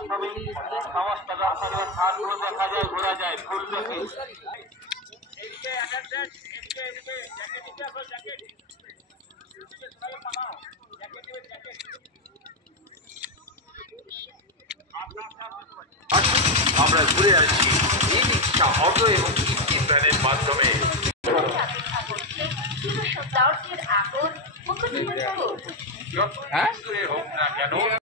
মাধ্যমে সমস্ত দর্শনীয় স্থানগুলো দেখা যায়, ঘোরা যায় ফুল দেখে। আমরা ঘুরে আসছি ই রিক্সা, অটো এবং ইজি ভ্যানের মাধ্যমে। হ্যাঁ? হোক না কেন